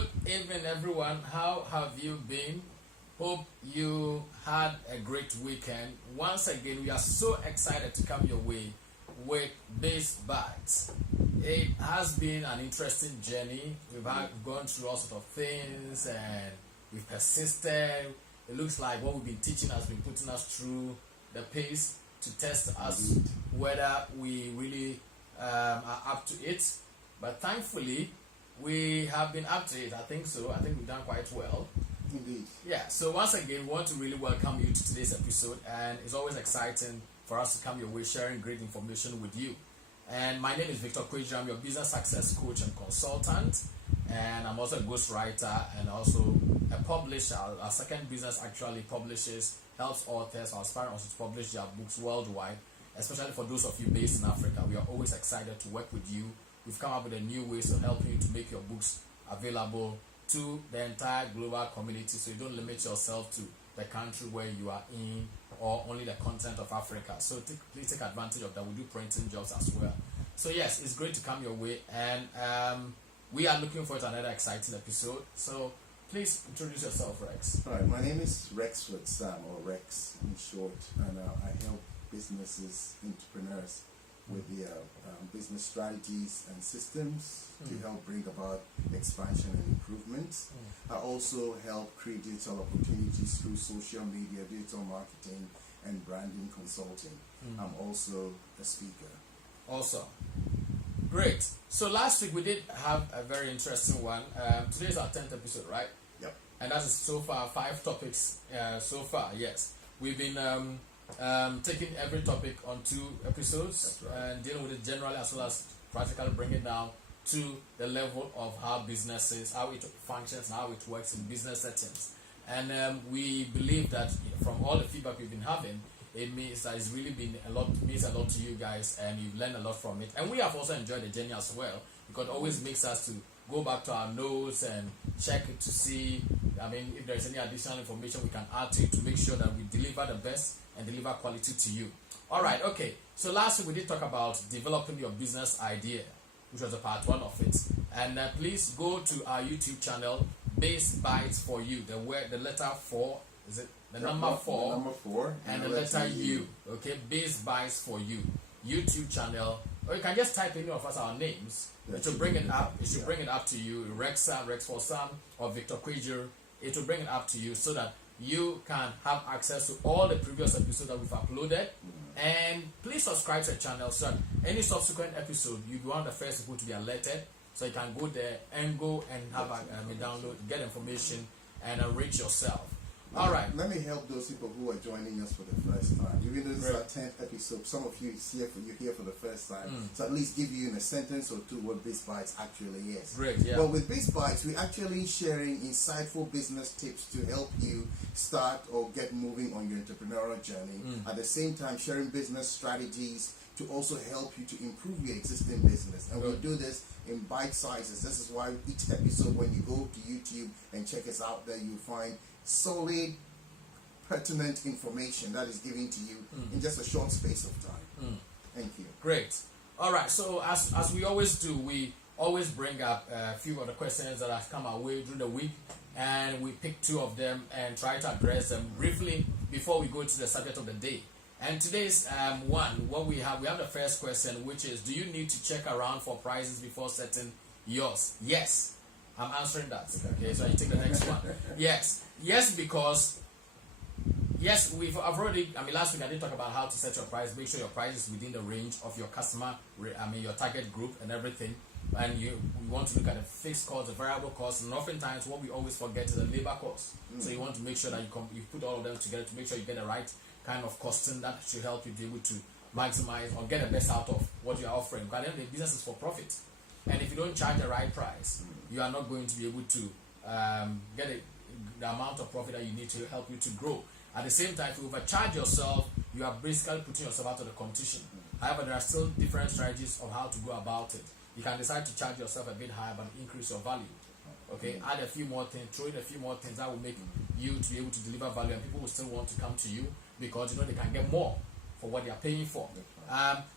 Good evening, everyone. How have you been? Hope you had a great weekend. Once again, we are so excited to come your way with Biz Bites. It has been an interesting journey. We've gone through all sorts of things and we've persisted. It looks like what we've been teaching has been putting us through the pace to test us whether we really are up to it. But thankfully, we have been up to it. I think so. I think we've done quite well. Indeed. Yeah, so once again, we want to really welcome you to today's episode, and it's always exciting for us to come your way sharing great information with you. And my name is Victor Kweji. I'm your business success coach and consultant, and I'm also a ghostwriter and also a publisher. Our second business actually publishes, helps authors or aspiring authors to publish their books worldwide, especially for those of you based in Africa. We are always excited to work with you. We've come up with a new ways of helping you to make your books available to the entire global community, so you don't limit yourself to the country where you are in or only the continent of Africa. So please take advantage of that. We do printing jobs as well. So yes, it's great to come your way, and we are looking forward to another exciting episode. So please introduce yourself, Rex. All right, my name is Rex with Sam, or Rex in short, and I help businesses, entrepreneurs with their business strategies and systems to help bring about expansion and improvement. I also help create digital opportunities through social media, digital marketing, and branding consulting. I'm also a speaker. Awesome. Great. So last week we did have a very interesting one. Today is our 10th episode, right? Yep. And that is so far 5 topics so far, yes. We've been taking every topic on 2 episodes and dealing with it generally as well as practically bringing it down to the level of how businesses, how it functions, and how it works in business settings. And we believe that from all the feedback we've been having, it means that it's really been means a lot to you guys, and you've learned a lot from it. And we have also enjoyed the journey as well, because it always makes us to go back to our notes and check it to see, if there's any additional information we can add to it to make sure that we deliver the best and deliver quality to you. All right, okay. So last week we did talk about developing your business idea, which was a part 1 of it. And please go to our YouTube channel, Biz Bites for you. The letter 4, is it? The number 4. The number 4. And the letter U. Okay, Biz Bites for you. YouTube channel. Or you can just type any of us our names. It will bring it up. It should bring it up to you. Rex for Sam, or Victor Kweji. It will bring it up to you so that you can have access to all the previous episodes that we've uploaded. And please subscribe to the channel so that any subsequent episode, you'll be one of the first people to be alerted. So you can go there and have a download, get information, and enrich yourself. All right. Let me help those people who are joining us for the first time. Even though this is our 10th episode, some of you here for the first time. So at least give you in a sentence or 2 what Biz Bites actually is. Great, yeah. Well, with Biz Bites, we're actually sharing insightful business tips to help you start or get moving on your entrepreneurial journey. At the same time, sharing business strategies to also help you to improve your existing business. And we do this in bite sizes. This is why each episode, when you go to YouTube and check us out there, you'll find solid, pertinent information that is given to you in just a short space of time. Thank you. Great. All right. So as we always do, we always bring up a few of the questions that have come our way during the week, and we pick 2 of them and try to address them briefly before we go to the subject of the day. And today's we have the first question, which is, do you need to check around for prices before setting yours? Yes. I'm answering that. Okay, so you take the next one. Yes, because last week I did talk about how to set your price. Make sure your price is within the range of your customer, your target group and everything. And we want to look at the fixed cost, the variable cost, and oftentimes what we always forget is the labor cost. So you want to make sure that you put all of them together to make sure you get the right kind of costing that should help you be able to maximize or get the best out of what you're offering. Because the business is for profit. And if you don't charge the right price, you are not going to be able to get the amount of profit that you need to help you to grow. At the same time, if you overcharge yourself, you are basically putting yourself out of the competition. However, there are still different strategies of how to go about it. You can decide to charge yourself a bit higher but increase your value. Okay, add a few more things, throw in a few more things that will make you to be able to deliver value, and people will still want to come to you because they can get more for what they are paying for.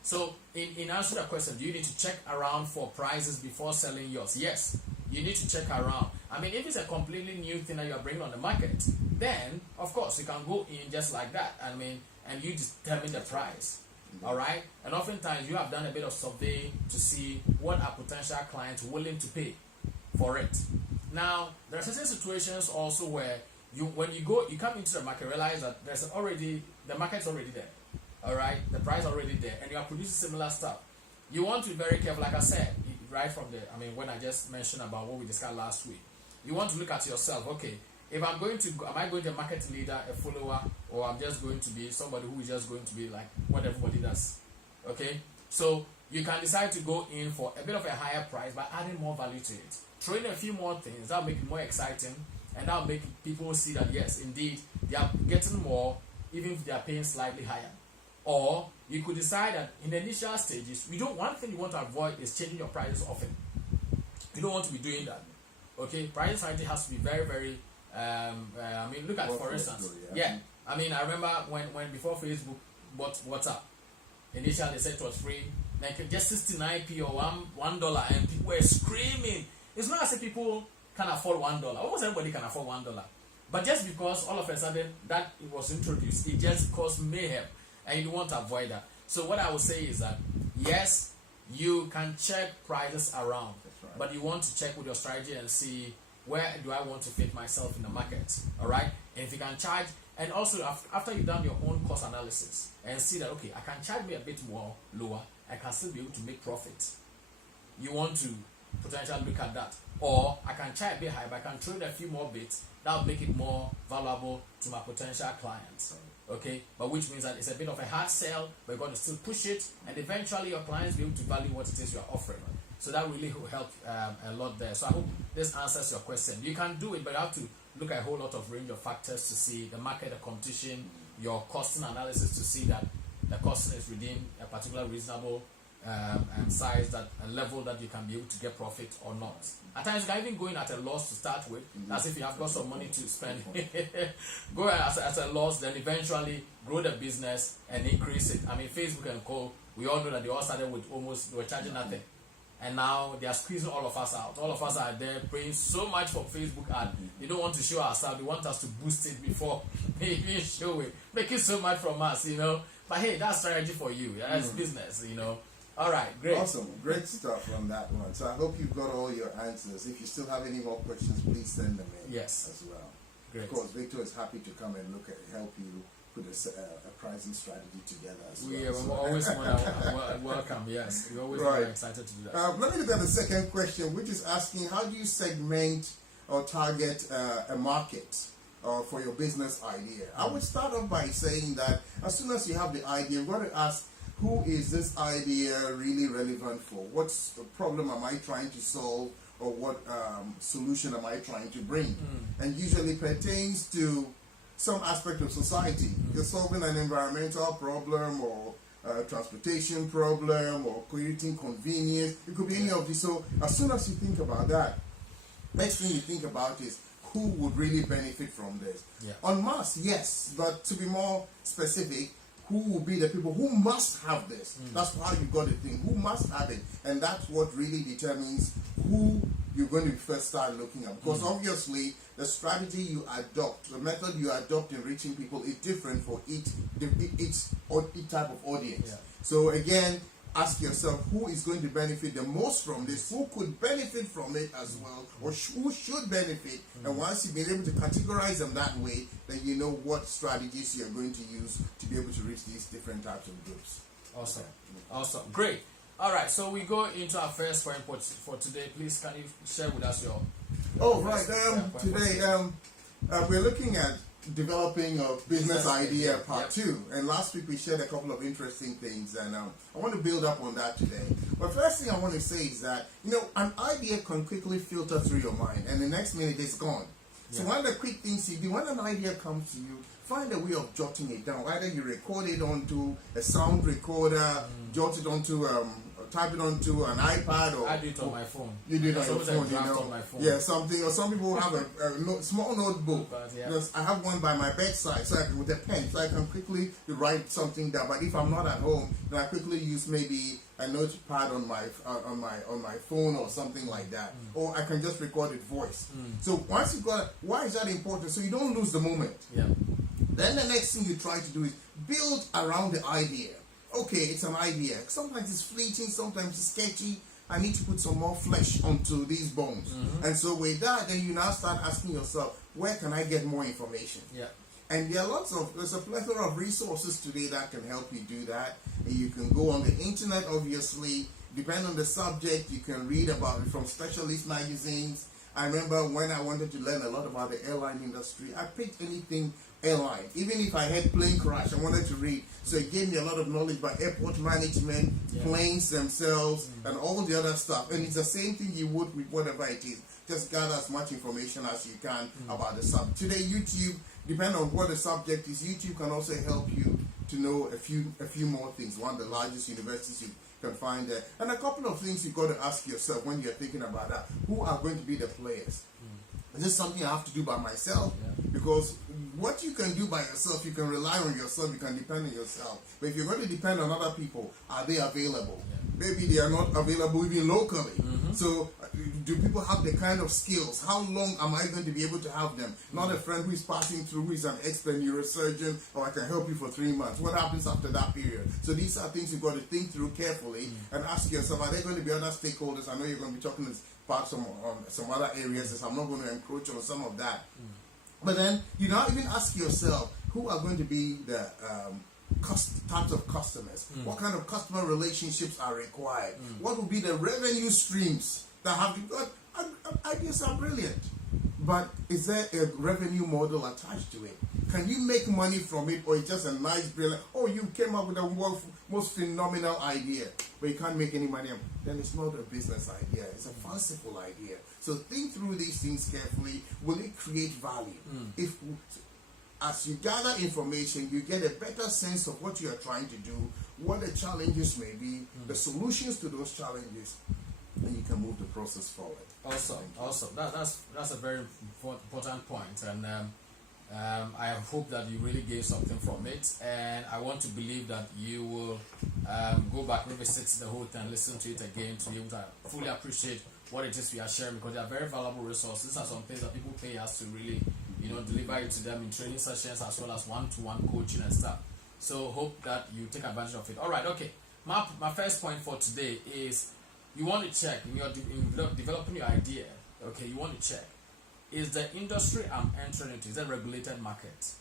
So in answer to the question, do you need to check around for prices before selling yours? Yes, you need to check around. I mean, if it's a completely new thing that you are bringing on the market, then of course you can go in just like that. I mean, and you determine the price. All right, and oftentimes you have done a bit of survey to see what are potential clients willing to pay for it. Now, there are certain situations also where when you come into the market, realize that the market's already there. All right, the price already there, and you are producing similar stuff. You want to be very careful, like I said, right from when I just mentioned about what we discussed last week. You want to look at yourself. Okay, if am I going to be a market leader, a follower, or I'm just going to be somebody who is just going to be like what everybody does? Okay, so you can decide to go in for a bit of a higher price by adding more value to it. Throw in a few more things that'll make it more exciting, and that'll make people see that yes, indeed, they are getting more, even if they are paying slightly higher. Or you could decide that in the initial stages, one thing you want to avoid is changing your prices often. You don't want to be doing that. Okay, price strategy has to be very, very. Look at for instance. Yeah. I mean, I remember when before Facebook bought WhatsApp, initially they said it was free, like just 69p or $1, and people were screaming. It's not as if people can afford $1. Almost everybody can afford $1, but just because all of a sudden that it was introduced, it just caused mayhem, and you want to avoid that. So what I would say is that yes, you can check prices around. Right. But you want to check with your strategy and see where do I want to fit myself in the market, all right? And if you can charge, and also after you've done your own cost analysis and see that, okay, I can charge me a bit more lower, I can still be able to make profit. You want to potentially look at that. Or I can charge a bit higher, but I can trade a few more bits. That will make it more valuable to my potential clients, okay? But which means that it's a bit of a hard sell, but you're going to still push it, and eventually your clients will be able to value what it is you're offering. So that really will help a lot there. So I hope this answers your question. You can do it, but you have to look at a whole lot of range of factors to see the market, the competition, your costing analysis to see that the costing is within a particular reasonable size, that a level that you can be able to get profit or not. At times you can even go in at a loss to start with, as if you have got some money to spend. Go at a loss, then eventually grow the business and increase it. I mean, Facebook and Co., we all know that they all started with they were charging nothing. And now they are squeezing all of us out. All of us are there paying so much for Facebook ad. They don't want to show ourselves. They want us to boost it before they even show it. Making so much from us, But hey, that's strategy for you. That's business, All right, great. Awesome. Great stuff on that one. So I hope you've got all your answers. If you still have any more questions, please send them in as well. Great. Of course, Victor is happy to come and help you put a pricing strategy together as well. We're always welcome, yes. We're always very excited to do that. Let me look at the second question, which is asking, how do you segment or target a market for your business idea? I would start off by saying that as soon as you have the idea, you've got to ask, who is this idea really relevant for? What's the problem am I trying to solve, or what solution am I trying to bring? And usually pertains to some aspect of society. You're solving an environmental problem, or a transportation problem, or creating convenience. It could be any of these. So as soon as you think about that, next thing you think about is who would really benefit from this. En masse, yes, but to be more specific, who will be the people who must have this? That's how you got to think. Who must have it? And that's what really determines who you're going to first start looking at. Because obviously, the strategy you adopt, the method you adopt in reaching people is different for each type of audience. So again, ask yourself, who is going to benefit the most from this? Who could benefit from it as well? Or who should benefit? And once you've been able to categorize them that way, then you know what strategies you're going to use to be able to reach these different types of groups. Awesome. Awesome. Great. All right. So we go into our first point for today. Please, can you share with us your... Today, we're looking at developing a business idea part 2, and last week we shared a couple of interesting things, and I want to build up on that today. But first thing I want to say is that an idea can quickly filter through your mind, and the next minute it's gone. So one of the quick things you do when an idea comes to you, find a way of jotting it down. Either you record it onto a sound recorder, jot it onto a type it onto an iPad or I do it on my phone. You do it on your Sometimes I phone, draft you know. on my phone. Yeah, something. Or some people have a small notebook. Yeah. Because I have one by my bedside, so I can, with a pen, so I can quickly write something down. But if I'm not at home, then I quickly use maybe a notepad on my phone or something like that, or I can just record it voice. So once you've got, why is that important? So you don't lose the moment. Yeah. Then the next thing you try to do is build around the idea. Okay, it's an idea. Sometimes it's fleeting, sometimes it's sketchy. I need to put some more flesh onto these bones. And so with that, then you now start asking yourself, where can I get more information? Yeah. And there's a plethora of resources today that can help you do that. And you can go on the internet, obviously. Depending on the subject, you can read about it from specialist magazines. I remember when I wanted to learn a lot about the airline industry, I picked anything airline. Even if I had plane crash, I wanted to read. So it gave me a lot of knowledge about airport management, planes themselves, and all the other stuff. And it's the same thing you would with whatever it is. Just gather as much information as you can about the subject. Today, YouTube, depending on what the subject is, YouTube can also help you to know a few more things. One of the largest universities you can find there. And a couple of things you've got to ask yourself when you're thinking about that. Who are going to be the players? Is this something I have to do by myself? Because what you can do by yourself, you can rely on yourself, you can depend on yourself. But if you're going to depend on other people, are they available? Maybe they are not available even locally. So do people have the kind of skills? How long am I going to be able to have them? Not a friend who is passing through, who is an expert neurosurgeon, or I can help you for 3 months. What happens after that period? So these are things you've got to think through carefully and ask yourself, are there going to be other stakeholders? I know you're going to be talking about some other areas, so I'm not going to encroach on some of that. But then you now even ask yourself, who are going to be the types of customers? What kind of customer relationships are required? What will be the revenue streams that have you got? Ideas are brilliant, but is there a revenue model attached to it? Can you make money from it, or it's just a nice, brilliant, oh, you came up with the most phenomenal idea, but you can't make any money? Then it's not a business idea, it's a fanciful idea. So think through these things carefully. Will it create value? If as you gather information, you get a better sense of what you are trying to do, what the challenges may be, the solutions to those challenges, and you can move the process forward. Awesome. That's a very important point, and I hope that you really gain something from it. And I want to believe that you will go back, maybe sit the whole time, listen to it again, to be able to fully appreciate what it is we are sharing, because they are very valuable resources. These are some things that people pay us to really, deliver it to them in training sessions as well as one-to-one coaching and stuff. So hope that you take advantage of it. All right, okay. My first point for today is you want to check in developing your idea. Okay, you want to check, is the industry I'm entering into, is it a regulated market?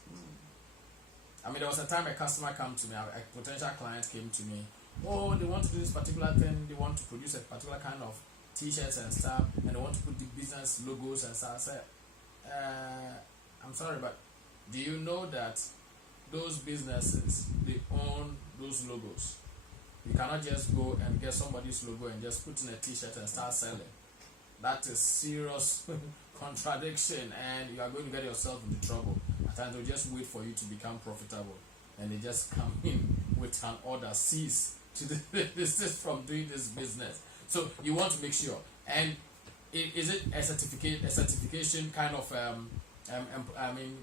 I mean, there was a time a customer came to me, a potential client came to me. Oh, they want to do this particular thing. They want to produce a particular kind of T-shirts and stuff, and they want to put the business logos and stuff. I said, I'm sorry, but do you know that those businesses, they own those logos? You cannot just go and get somebody's logo and just put in a T-shirt and start selling. That is serious contradiction, and you are going to get yourself into trouble. At times they'll just wait for you to become profitable, and they just come in with an order, cease to desist from doing this business. So you want to make sure. And is it a certification kind of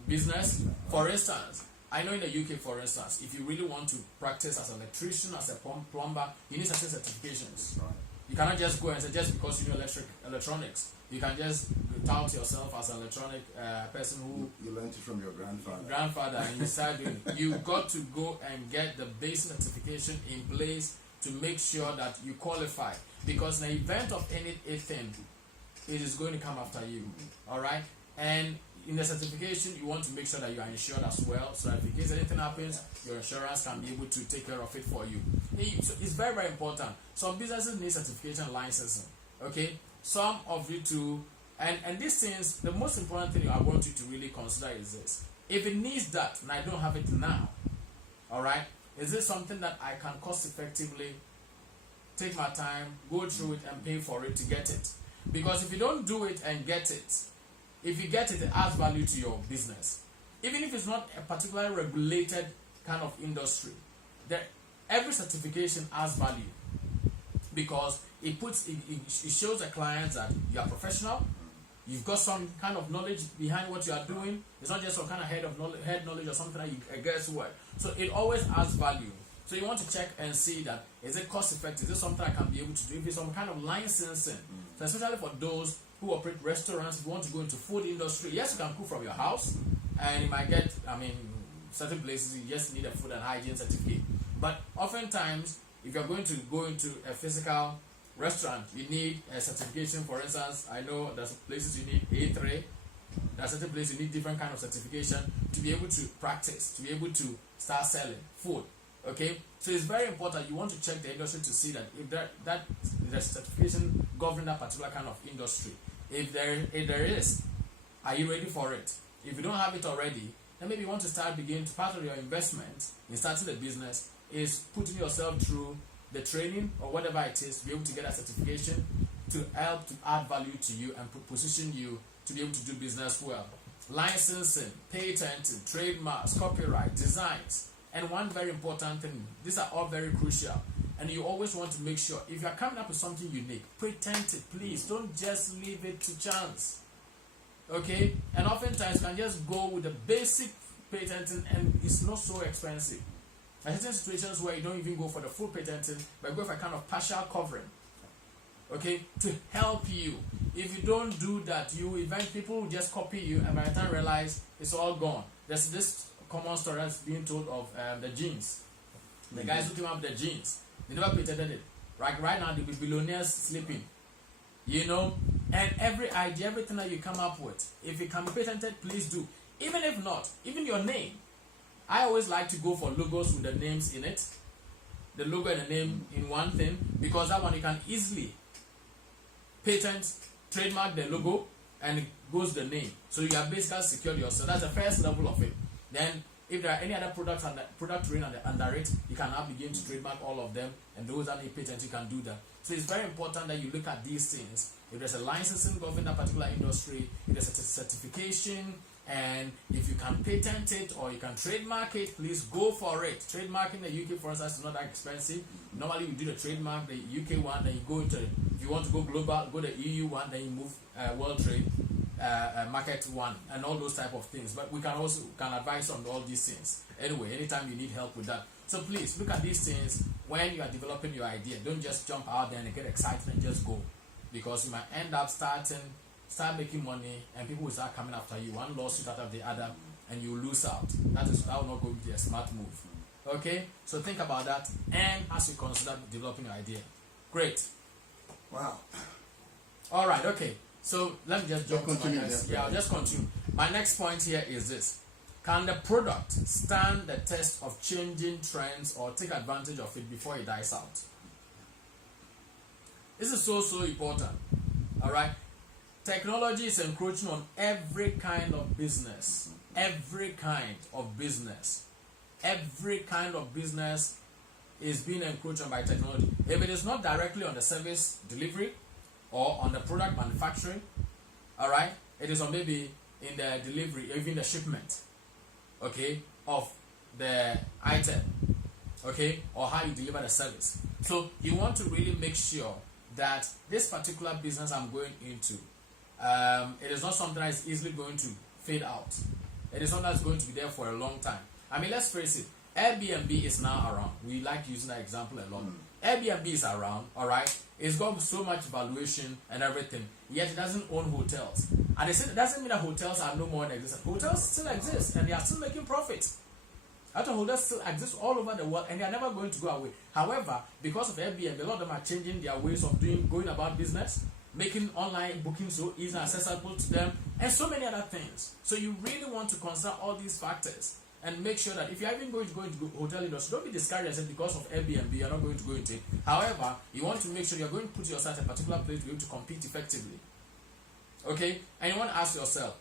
business? For instance, I know in the UK, for instance, if you really want to practice as an electrician, as a plumber, you need certain certifications. Right. You cannot just go and say, just because you know electronics, you can just tout yourself as an electronic person who you learned it from your grandfather. And you start doing it. You've got to go and get the basic certification in place to make sure that you qualify, because in the event of anything, it is going to come after you. All right, and in the certification, you want to make sure that you are insured as well, so that in case anything happens, your insurance can be able to take care of it for you. So it's very, very important. Some businesses need certification licensing. Okay, some of you too, and these things, the most important thing I want you to really consider is this: if it needs that, and I don't have it now, all right, is this something that I can cost effectively take my time, go through it, and pay for it to get it? Because if you don't do it and get it, if you get it, it adds value to your business. Even if it's not a particularly regulated kind of industry, every certification adds value. because it shows the clients that you are professional. You've got some kind of knowledge behind what you are doing. It's not just some kind of head knowledge or something that you guess what. So it always adds value. So you want to check and see that, is it cost effective? Is it something I can be able to do? If it's some kind of licensing, so especially for those who operate restaurants, if you want to go into food industry, yes, you can cook from your house, and you might get, certain places you just need a food and hygiene certificate. But oftentimes, if you're going to go into a physical restaurant, you need a certification. For instance, I know there's places you need A3. There are certain places you need different kind of certification to be able to practice, to be able to start selling food. Okay, so it's very important. You want to check the industry to see that if there's certification governing that particular kind of industry. If there is, are you ready for it? If you don't have it already, then maybe you want to begin to part of your investment in starting the business is putting yourself through the training or whatever it is to be able to get a certification to help to add value to you and position you to be able to do business well. Licensing, patenting, trademarks, copyright, designs, and one very important thing, these are all very crucial, and you always want to make sure if you are coming up with something unique, patent it, please. Don't just leave it to chance. Okay, and oftentimes you can just go with the basic patenting and it's not so expensive. There are certain situations where you don't even go for the full patenting, but go for a kind of partial covering, okay, to help you. If you don't do that, people will just copy you, and by the time you realize it's all gone. There's this common story that's being told of the jeans. The guys who came up with the jeans, they never patented it. Right now, they'll be billionaires sleeping, and every idea, everything that you come up with, if it can be patented, please do. Even if not, even your name. I always like to go for logos with the names in it. The logo and the name in one thing, because that one you can easily patent, trademark the logo, and it goes the name. So you have basically secured yourself. That's the first level of it. Then, if there are any other products and product range under it, you can now begin to trademark all of them, and those that need patent, you can do that. So it's very important that you look at these things. If there's a licensing governing that particular industry, if there's a certification, and if you can patent it or you can trademark it, please go for it. Trademarking the UK, for instance, is not that expensive. Normally, you do the trademark, the UK one, then you go into, if you want to go global, go the EU one, then you move World Trade Market one, and all those type of things. But we can also advise on all these things. Anyway, anytime you need help with that. So please, look at these things when you are developing your idea. Don't just jump out there and get excited and just go. Because you might end up start making money, and people will start coming after you, one lawsuit after the other, and you lose out. That will not going to be a smart move. Okay, so think about that, and as you consider developing your idea. Great. Wow. All right. Okay. So let me just jump to my next. Yeah, I'll just continue. My next point here is this: can the product stand the test of changing trends or take advantage of it before it dies out? This is so important. All right. Technology is encroaching on every kind of business. Every kind of business. Every kind of business is being encroached on by technology. If it is not directly on the service delivery or on the product manufacturing, all right, it is on maybe in the delivery, even the shipment, okay, of the item, okay, or how you deliver the service. So you want to really make sure that this particular business I'm going into, it is not something that is easily going to fade out. It is something that's going to be there for a long time. I mean, let's face it, Airbnb is now around. We like using that example a lot. Airbnb is around, all right? It's got so much valuation and everything, yet it doesn't own hotels. And it doesn't mean that hotels are no more in existence. Hotels still exist, and they are still making profits. Other hotels still exist all over the world, and they are never going to go away. However, because of Airbnb, a lot of them are changing their ways of going about business, making online booking so easy and accessible to them, and so many other things. So you really want to consider all these factors and make sure that if you're even going to go into hotel industry, don't be discouraged because of Airbnb, you're not going to go into it. However, you want to make sure you're going to put yourself in a particular place to be able to compete effectively. Okay? And you want to ask yourself,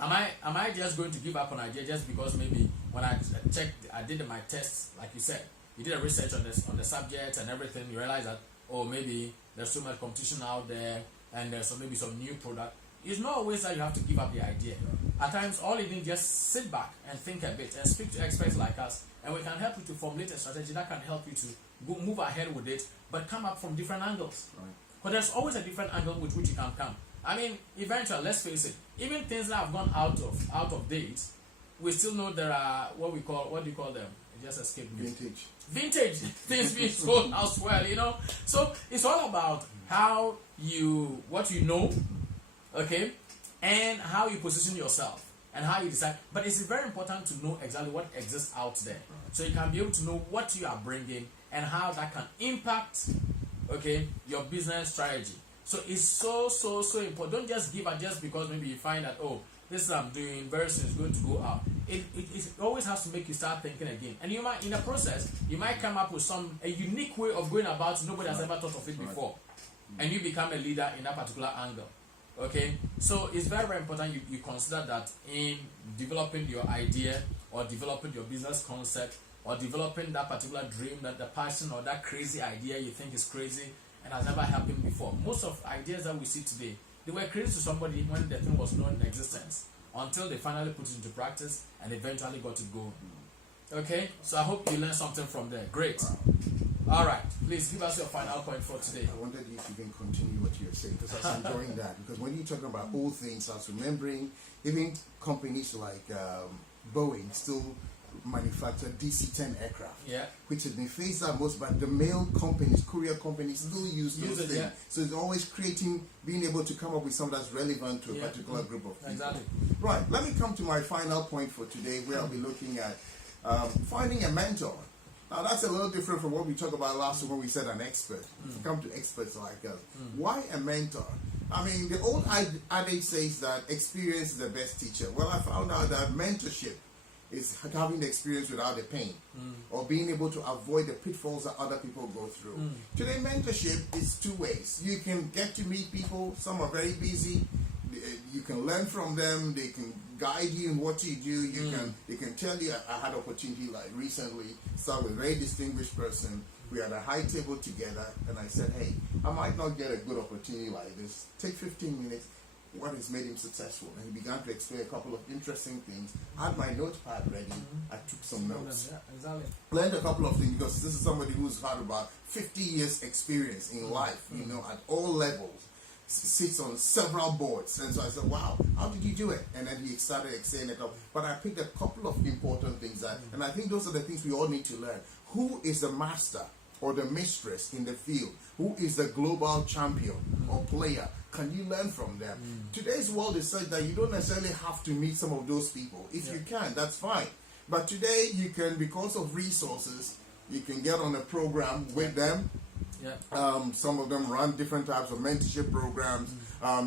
am I just going to give up on idea just because maybe when I did my tests, like you said, you did a research on the subject and everything, you realize that, oh, maybe there's so much competition out there and there's maybe some new product. It's not always that you have to give up the idea. At times, all you need is just sit back and think a bit and speak to experts like us, and we can help you to formulate a strategy that can help you to go move ahead with it, but come up from different angles. Right. But there's always a different angle with which you can come. I mean, eventually, let's face it, even things that have gone out of date, we still know there are what do you call them? It just escaped me. Vintage things being sold as well, you know. So it's all about what you know, okay, and how you position yourself and how you decide. But it's very important to know exactly what exists out there, so you can be able to know what you are bringing and how that can impact, okay, your business strategy. So it's so important. Don't just give up just because maybe you find that, oh, this is what I'm doing, very soon it's going to go out. It always has to make you start thinking again. And you might, in the process, you might come up with a unique way of going about it. Nobody has ever thought of it before. And you become a leader in that particular angle. Okay? So it's very, very important you consider that in developing your idea or developing your business concept or developing that particular dream, that the passion or that crazy idea you think is crazy and has never happened before. Most of ideas that we see today, they were created to somebody when the thing was not in existence until they finally put it into practice and eventually got it going. Okay? So I hope you learned something from there. Great. All right. Please give us your final point for today. I wanted you to even continue what you were saying because I was enjoying that. Because when you're talking about old things, I was remembering even companies like Boeing still manufacture DC-10 aircraft, which has been phased out most, but the mail companies, courier companies still use those things. Yeah. So it's always being able to come up with something that's relevant to a particular group of people. Exactly. Right, let me come to my final point for today, where I'll be looking at finding a mentor. Now that's a little different from what we talked about last week when we said an expert. Come to experts like us. Why a mentor? I mean, the old adage says that experience is the best teacher. Well, I found out that mentorship is having the experience without the pain, or being able to avoid the pitfalls that other people go through. Today, mentorship is two ways. You can get to meet people. Some are very busy. You can learn from them. They can guide you in what you do. They can tell you. I had opportunity like recently. Saw with a very distinguished person. We had a high table together, and I said, "Hey, I might not get a good opportunity like this. Take 15 minutes. What has made him successful?" And he began to explain a couple of interesting things. I had my notepad ready. I took some notes. Yeah, exactly. Learned a couple of things because this is somebody who's had about 50 years experience in life, you know, at all levels. Sits on several boards. And so I said, wow, how did you do it? And then he started saying it up. But I picked a couple of important things and I think those are the things we all need to learn. Who is the master or the mistress in the field? Who is the global champion or player? Can you learn from them? Today's world is such that you don't necessarily have to meet some of those people. If you can, that's fine. But today you can, because of resources, you can get on a program with them. Some of them run different types of mentorship programs.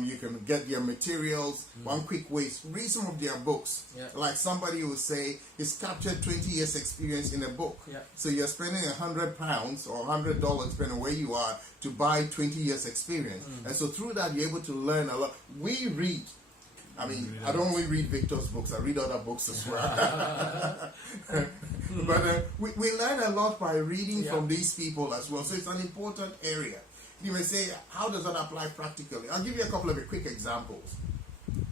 You can get their materials. One quick way is read some of their books. Like somebody will say he's captured 20 years experience in a book. So you're spending £100 or $100 depending on where you are to buy 20 years experience. And so through that you're able to learn a lot. We read. I mean, I don't only read Victor's books, I read other books as well. But we learn a lot by reading from these people as well. So it's an important area. You may say, how does that apply practically? I'll give you a couple of quick examples.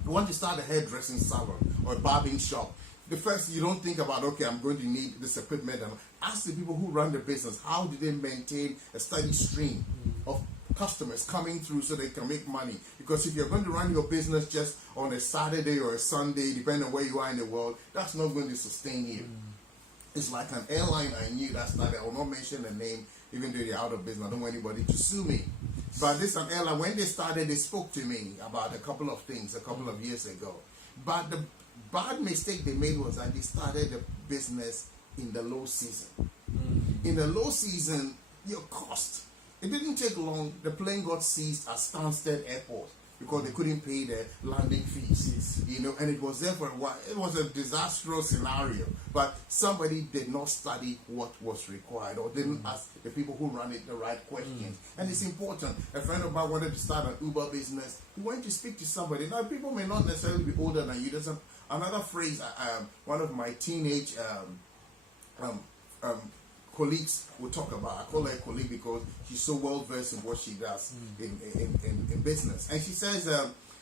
You want to start a hairdressing salon or a barbing shop. The first, you don't think about, okay, I'm going to need this equipment. Ask the people who run the business, how do they maintain a steady stream of customers coming through so they can make money? Because if you're going to run your business just on a Saturday or a Sunday, depending on where you are in the world, that's not going to sustain you. It's like an airline I knew that started. I will not mention the name, even though they're out of business. I don't want anybody to sue me. But this an airline, when they started, they spoke to me about a couple of things a couple of years ago. But the bad mistake they made was that they started the business in the low season. In the low season, your cost, it didn't take long. The plane got seized at Stansted Airport because they couldn't pay the landing fees, you know, and it was there for a while. It was a disastrous scenario, but somebody did not study what was required or didn't ask the people who run it the right questions. And it's important. A friend of mine wanted to start an Uber business. He went to speak to somebody. Now, people may not necessarily be older than you. There's another phrase, one of my teenage colleagues will talk about. I call her a colleague because she's so well versed in what she does in business. And she says,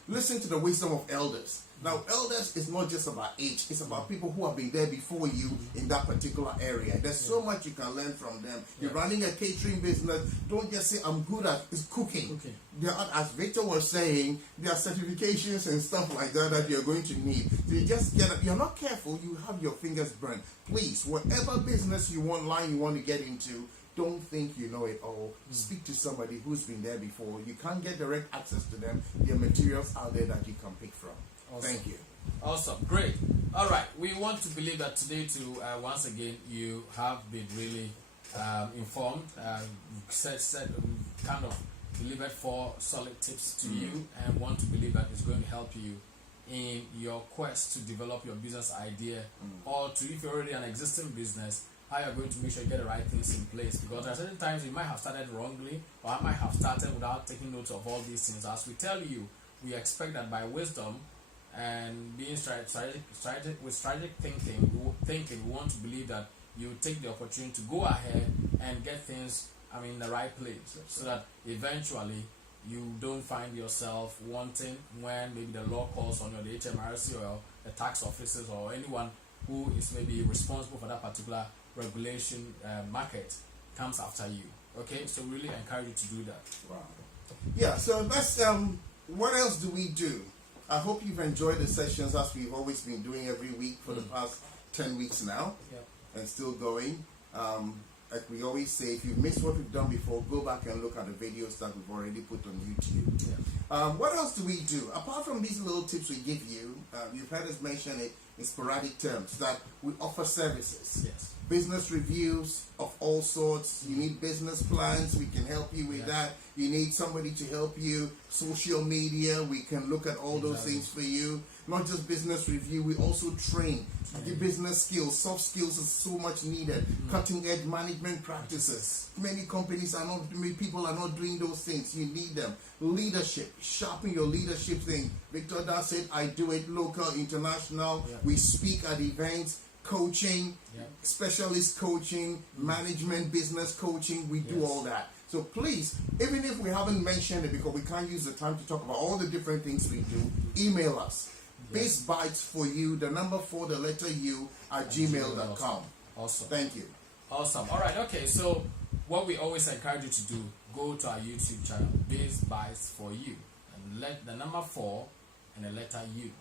Listen to the wisdom of elders. Now, elders is not just about age. It's about people who have been there before you in that particular area. There's so much you can learn from them. You're running a catering business. Don't just say, I'm good at cooking. There are, as Victor was saying, there are certifications and stuff like that you're going to need. So you just get, you're not careful, you have your fingers burned. Please, whatever business you want to get into, don't think you know it all. Speak to somebody who's been there before. You can't get direct access to them. There are materials out there that you can pick from. Awesome. Thank you. Awesome. Great. All right. We want to believe that today, too, once again, you have been really informed. Kind of delivered 4 solid tips to you, and want to believe that it's going to help you in your quest to develop your business idea, or to, if you're already an existing business, how you're going to make sure you get the right things in place. Because there are certain times you might have started wrongly, or I might have started without taking note of all these things. As we tell you, we expect that by wisdom and being strategic thinking, we want to believe that you take the opportunity to go ahead and get things, in the right place, so that eventually you don't find yourself wanting when maybe the law calls on you, or the HMRC or the tax officers or anyone who is maybe responsible for that particular regulation market comes after you. Okay, so really encourage you to do that. Wow. Yeah, so that's what else do we do? I hope you've enjoyed the sessions as we've always been doing every week for the past 10 weeks now, and still going. Like we always say, if you missed what we've done before, go back and look at the videos that we've already put on YouTube. What else do we do? Apart from these little tips we give you, you've heard us mention it in sporadic terms, that we offer services. Yes. Business reviews of all sorts. You need business plans, we can help you with that. You need somebody to help you. Social media, we can look at all those things for you. Not just business review, we also train. The business skills, soft skills is so much needed. Cutting edge management practices. Many people are not doing those things. You need them. Leadership, sharpen your leadership thing. Victor Das said, I do it local, international. We speak at events. Coaching, specialist coaching, management, business coaching, we do all that. So please, even if we haven't mentioned it because we can't use the time to talk about all the different things we do, email us. Biz Bites for you, the number 4, the letter U, at gmail.com. Awesome. Thank you. Awesome. All right. Okay. So what we always encourage you to do, go to our YouTube channel, Biz Bites for you, and let the number 4 and the letter U.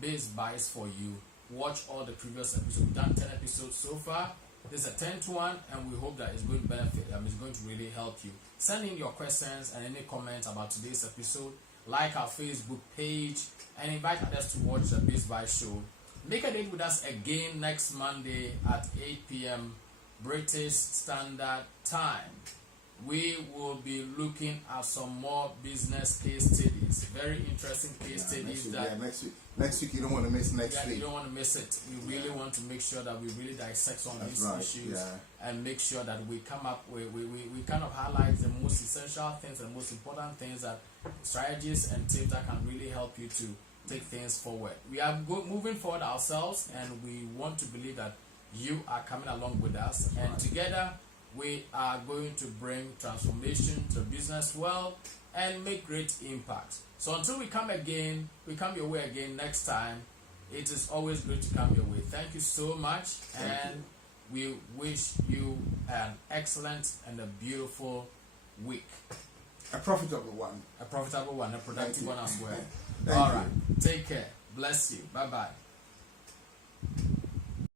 Biz Bites for you. Watch all the previous episodes. We've done 10 episodes so far. This is a 10th one, and we hope that it's going to benefit. It's going to really help you. Send in your questions and any comments about today's episode. Like our Facebook page and invite others to watch the Biz Bites show. Make a date with us again next Monday at 8 p.m. British Standard Time. We will be looking at some more business case studies. Very interesting case studies. Next week you don't want to miss next week. You don't want to miss it. We really want to make sure that we really dissect some of these issues and make sure that we come up with, we kind of highlight the most essential things and most important things, that strategies and tips that can really help you to take things forward. We are moving forward ourselves, and we want to believe that you are coming along with us, and together we are going to bring transformation to business world and make great impact. So until we come your way again next time, it is always great to come your way. Thank you so much, and we wish you an excellent and a beautiful week. A profitable one. A productive one as well. Thank All you. right. Take care. Bless you. Bye-bye.